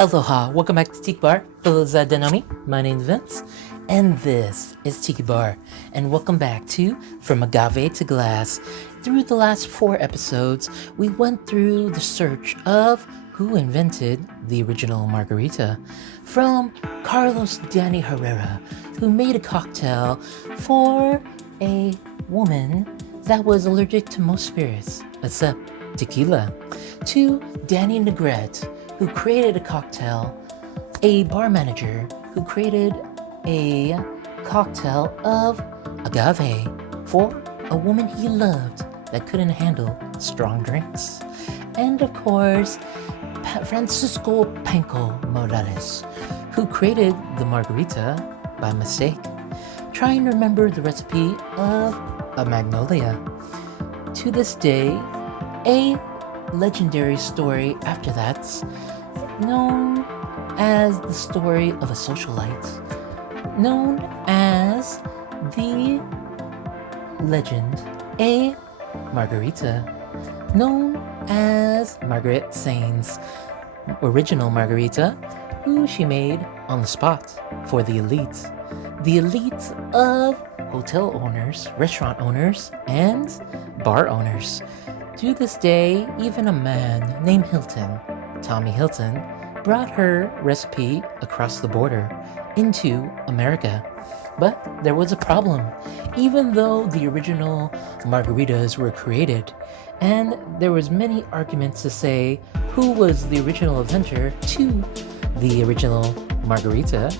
Aloha, welcome back to Tiki Bar. For those that don't know me, my name's Vince, and this is Tiki Bar. And welcome back to From Agave to Glass. Through the last 4 episodes, we went through the search of who invented the original margarita. From Carlos Danny Herrera, who made a cocktail for a woman that was allergic to most spirits, except tequila, to Danny Negrete, who created a cocktail, a bar manager who created a cocktail of agave for a woman he loved that couldn't handle strong drinks. And of course, Francisco Panko Morales, who created the margarita by mistake, trying to remember the recipe of a magnolia. To this day, a legendary story after that, known as the story of a socialite, known as the legend, a margarita, known as Margaret Sain's original margarita, who she made on the spot for the elite. The elite of hotel owners, restaurant owners, and bar owners. To this day, even a man named Hilton, Tommy Hilton, brought her recipe across the border into America. But there was a problem. Even though the original margaritas were created, and there was many arguments to say who was the original inventor to the original margarita,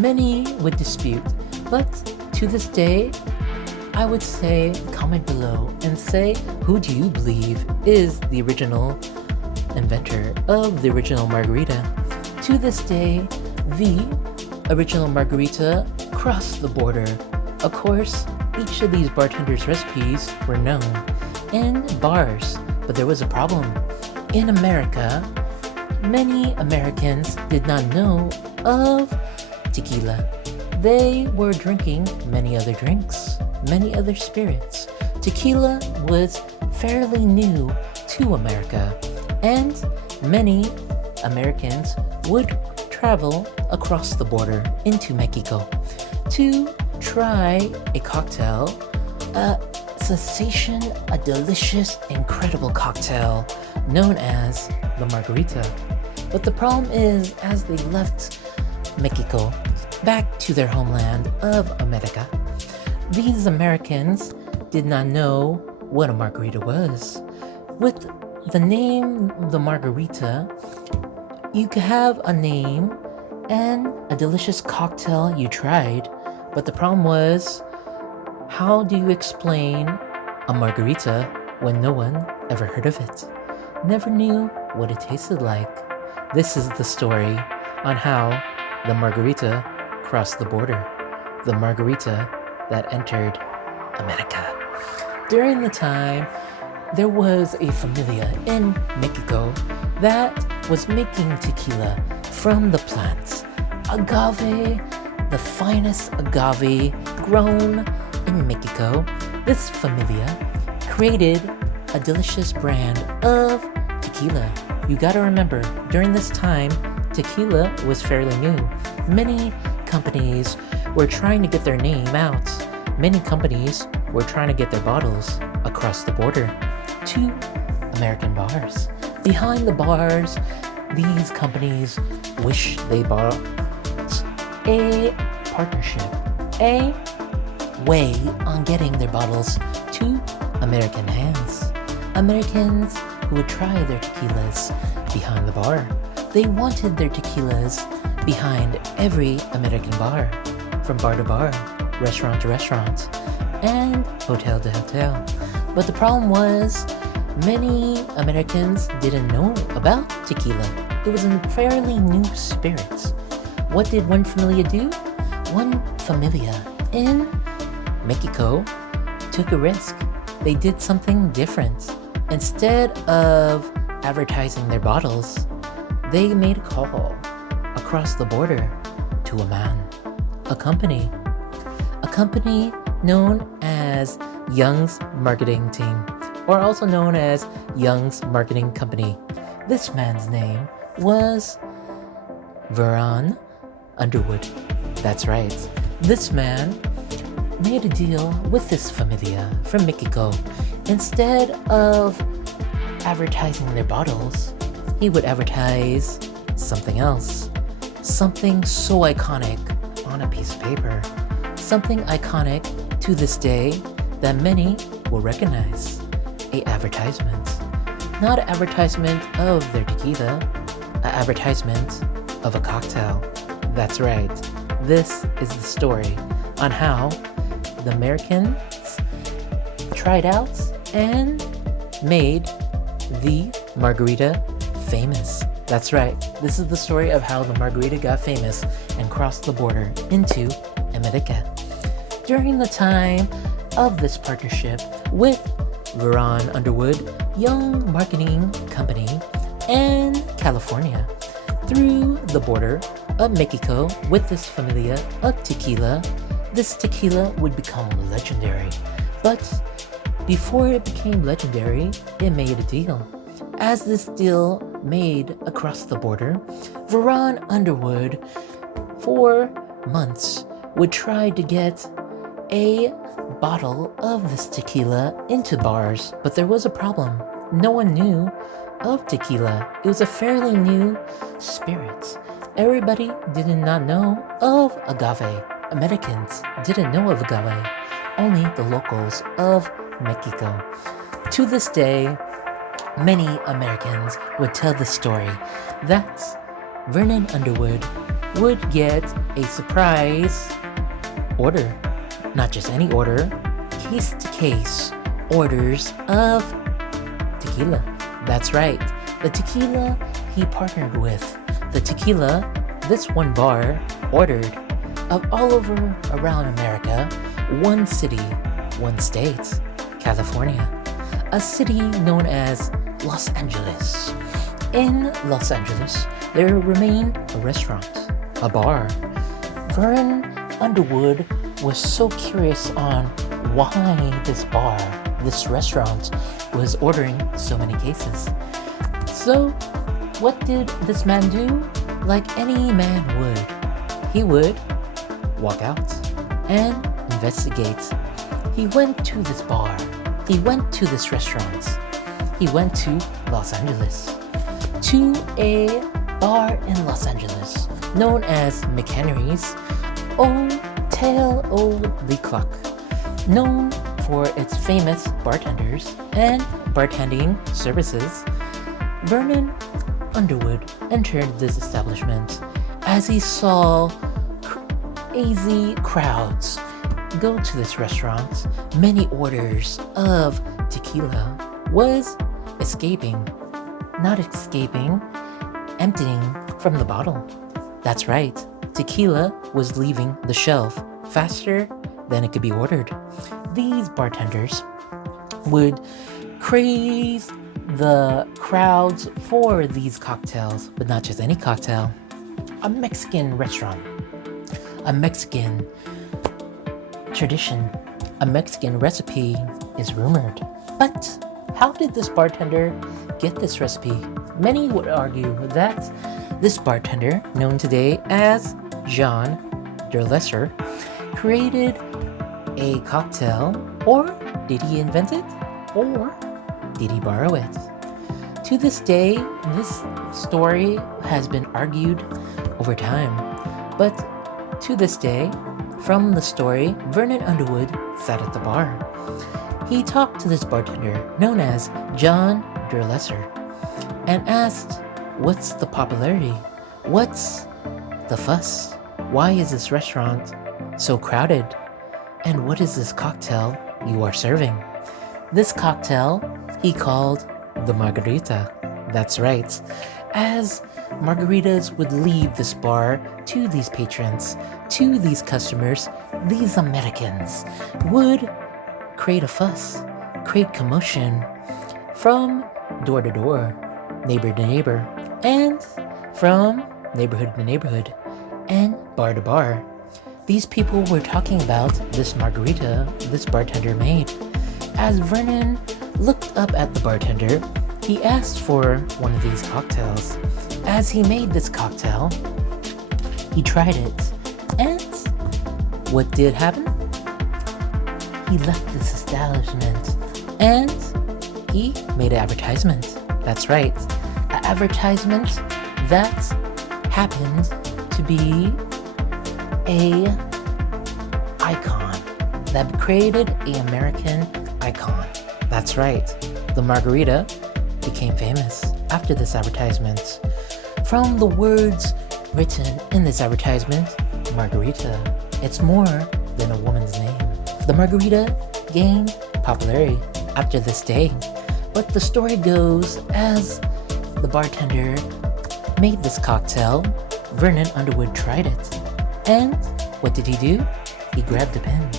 many would dispute. But to this day, I would say comment below and say who do you believe is the original inventor of the original margarita. To this day, the original margarita crossed the border. Of course, each of these bartenders' recipes were known in bars, but there was a problem. In America, many Americans did not know of tequila. They were drinking many other drinks, many other spirits. Tequila was fairly new to America, and many Americans would travel across the border into Mexico to try a cocktail, a sensation, a delicious, incredible cocktail known as the margarita. But the problem is, as they left Mexico back to their homeland of America, these Americans did not know what a margarita was. With the name the margarita, you could have a name and a delicious cocktail you tried, but the problem was, how do you explain a margarita when no one ever heard of it, never knew what it tasted like? This is the story on how the margarita crossed the border, the margarita that entered America. During the time, there was a familia in Mexico that was making tequila from the plants. Agave, the finest agave grown in Mexico. This familia created a delicious brand of tequila. You gotta remember, during this time, tequila was fairly new. Many companies were trying to get their name out. Many companies were trying to get their bottles across the border to American bars. Behind the bars, these companies wish they bought a partnership, a way on getting their bottles to American hands. Americans who would try their tequilas behind the bar. They wanted their tequilas behind every American bar, from bar to bar, restaurant to restaurant, and hotel to hotel. But the problem was, many Americans didn't know about tequila. It was a fairly new spirit. What did one familia do? One familia in Mexico took a risk. They did something different. Instead of advertising their bottles, they made a call across the border to a man, a company known as Young's Marketing Team, or also known as Young's Marketing Company. This man's name was Vernon Underwood. That's right. This man made a deal with this familia from Mexico. Instead of advertising their bottles, he would advertise something else. Something so iconic on a piece of paper. Something iconic to this day that many will recognize. A advertisement. Not an advertisement of their tequila, an advertisement of a cocktail. That's right. This is the story on how the Americans tried out and made the margarita famous. That's right. This is the story of how the margarita got famous and crossed the border into America. During the time of this partnership with Vernon Underwood, young marketing company, and California, through the border of Mexico with this familia of tequila, this tequila would become legendary. But before it became legendary, it made a deal. As this deal made across the border, Vernon Underwood, for months, would try to get a bottle of this tequila into bars, but there was a problem. No one knew of tequila. It was a fairly new spirit. Everybody did not know of agave. Americans didn't know of agave. Only the locals of Mexico. To this day, many Americans would tell the story that Vernon Underwood would get a surprise order. Not just any order, case-to-case orders of tequila. That's right, the tequila he partnered with. The tequila this one bar ordered of all over around America, one city, one state, California. A city known as Los Angeles. In Los Angeles, there remained a restaurant, a bar. Vernon Underwood was so curious on why this bar, this restaurant, was ordering so many cases. So, what did this man do? Like any man would. He would walk out and investigate. He went to this bar. He went to this restaurant. He went to Los Angeles. To a bar in Los Angeles known as McHenry's Hotel Old Clock, known for its famous bartenders and bartending services. Vernon Underwood entered this establishment as he saw crazy crowds go to this restaurant. Many orders of tequila was emptying from the bottle. That's right, tequila was leaving the shelf faster than it could be ordered. These bartenders would craze the crowds for these cocktails, but not just any cocktail. A Mexican restaurant, a Mexican tradition, a Mexican recipe is rumored. But how did this bartender get this recipe? Many would argue that this bartender, known today as John Durlesser, created a cocktail, or did he invent it, or did he borrow it? To this day, this story has been argued over time, but to this day, from the story, Vernon Underwood sat at the bar. He talked to this bartender, known as John Durlesser, and asked, what's the popularity? What's the fuss? Why is this restaurant so crowded? And what is this cocktail you are serving? This cocktail he called the Margarita. That's right. As margaritas would leave this bar to these patrons, to these customers, these Americans would create a fuss, create commotion from door to door, neighbor to neighbor, and from neighborhood to neighborhood, and bar to bar. These people were talking about this margarita this bartender made. As Vernon looked up at the bartender, he asked for one of these cocktails. As he made this cocktail, he tried it. And what did happen? He left this establishment and he made an advertisement. That's right, an advertisement that happened to be a icon, that created an American icon. That's right, the margarita became famous after this advertisement. From the words written in this advertisement, margarita, it's more than a woman's name. The margarita gained popularity after this day, but the story goes as the bartender made this cocktail, Vernon Underwood tried it. And what did he do? He grabbed a pen.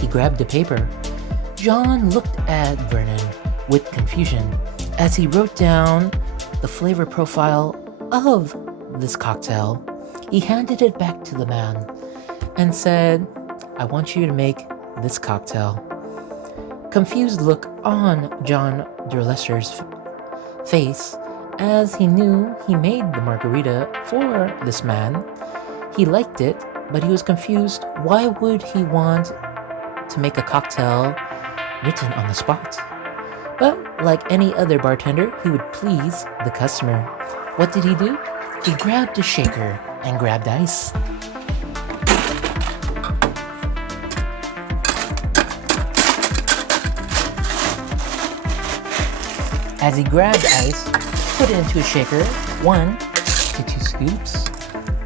He grabbed a paper. John looked at Vernon with confusion as he wrote down the flavor profile of this cocktail. He handed it back to the man and said, "I want you to make this cocktail." Confused look on John Durlesser's face as he knew he made the margarita for this man. He liked it, but he was confused. Why would he want to make a cocktail written on the spot? But like any other bartender, he would please the customer. What did he do? He grabbed a shaker and grabbed ice. As he grabbed ice, put it into a shaker, 1 to 2 scoops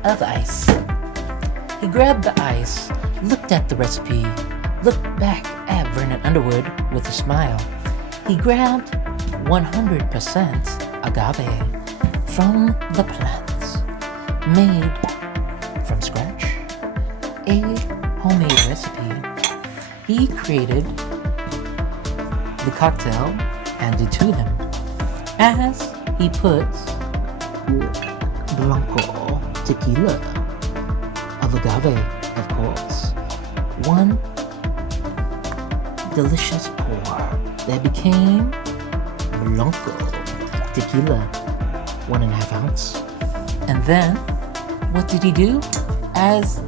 of ice. He grabbed the ice, looked at the recipe, looked back at Vernon Underwood with a smile. He grabbed 100% agave from the plants, made from scratch, a homemade recipe. He created the cocktail handed to him as he put Blanco tequila of agave, of course. 1 delicious pour that became Blanco tequila, 1.5 ounce. And then, what did he do? As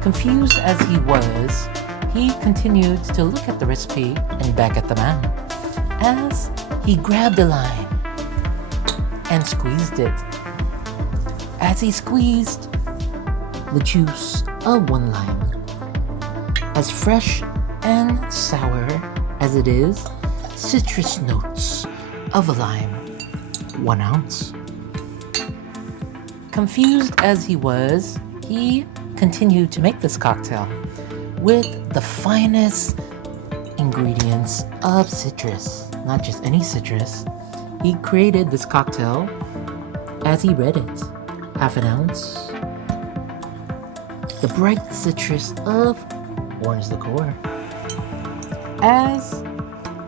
confused as he was, he continued to look at the recipe and back at the man as he grabbed a lime and squeezed it. As he squeezed the juice of 1 lime, as fresh and sour as it is, citrus notes of a lime, 1 ounce. Confused as he was, he continued to make this cocktail with the finest ingredients of citrus, not just any citrus. He created this cocktail as he read it. 1/2 ounce, the bright citrus of orange liqueur. As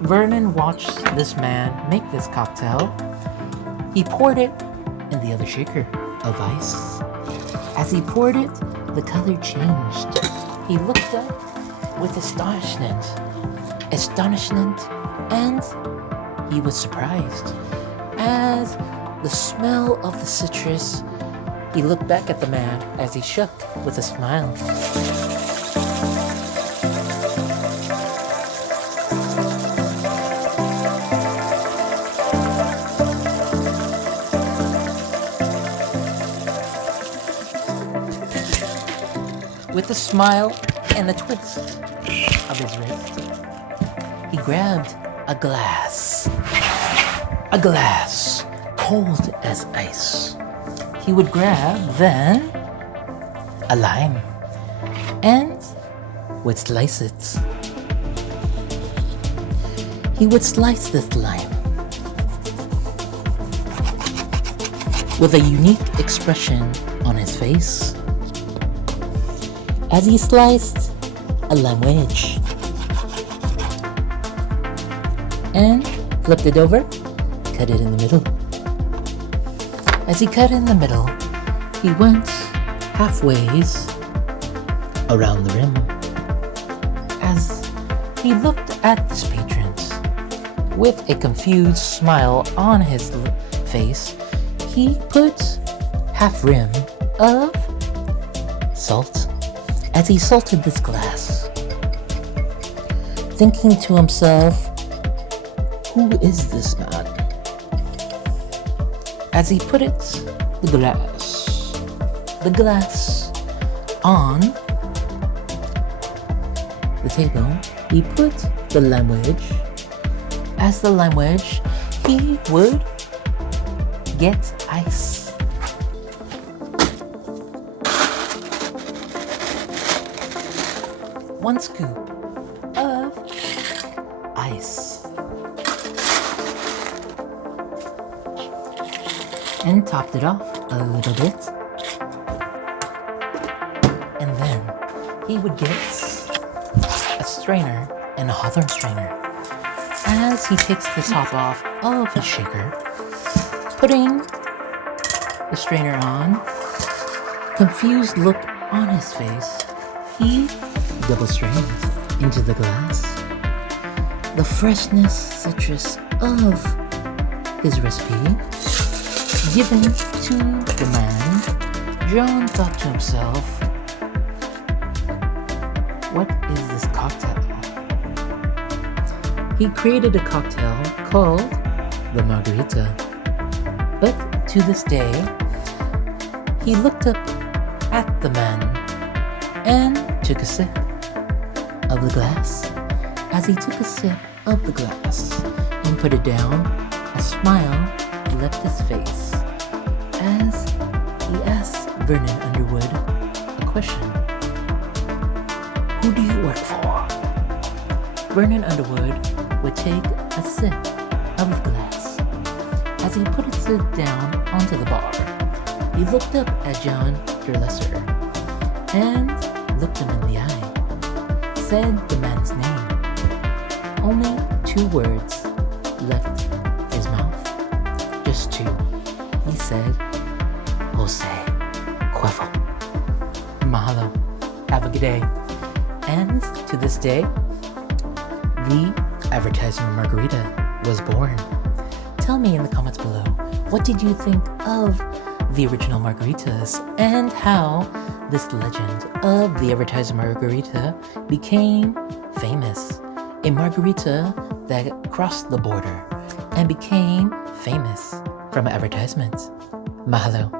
Vernon watched this man make this cocktail, he poured it in the other shaker of ice. As he poured it, the color changed. He looked up with astonishment, and he was surprised. As the smell of the citrus, he looked back at the man as he shook with a smile. With a smile and a twist of his wrist, he grabbed a glass cold as ice. He would grab then a lime and would slice it. He would slice this lime with a unique expression on his face as he sliced a lime wedge and flipped it over, cut it in the middle. As he cut in the middle, he went halfways around the rim. As he looked at his patrons with a confused smile on his face, he put half rim of salt as he salted this glass, thinking to himself, who is this man? As he put it, the glass on the table, he put the lime wedge. As the lime wedge, he would get ice. One scoop of ice. And topped it off a little bit. And then he would get a strainer and a hawthorn strainer. As he takes the top off of his shaker, putting the strainer on, confused look on his face, he double strains into the glass. The freshness citrus of his recipe given to the man. John thought to himself, what is this cocktail? He created a cocktail called the Margarita. But to this day, he looked up at the man and took a sip of the glass. As he took a sip of the glass and put it down, a smile left his face as he asked Vernon Underwood a question. Who do you work for? Vernon Underwood would take a sip of the glass. As he put it down onto the bar, he looked up at John Durlesser and looked him in the eye, said the man's name. Only 2 words left his mouth. Just 2. He said, Jose Cuervo. Mahalo. Have a good day. And to this day, the Advertisement Margarita was born. Tell me in the comments below, what did you think of the original margaritas and how this legend of the Advertisement Margarita became famous? A margarita that crossed the border and became famous from advertisements. Mahalo.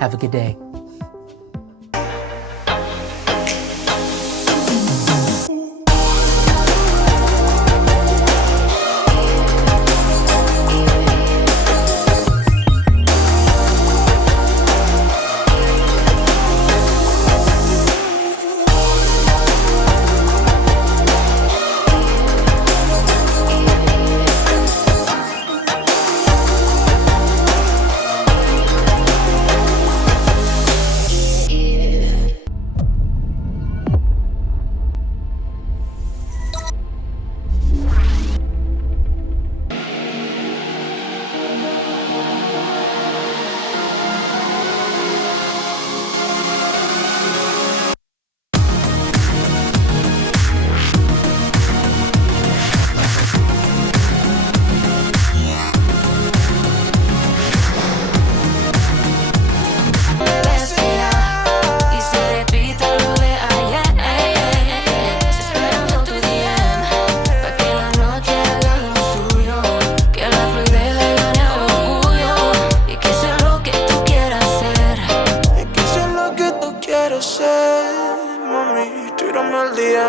Have a good day. Mami, tírame al día.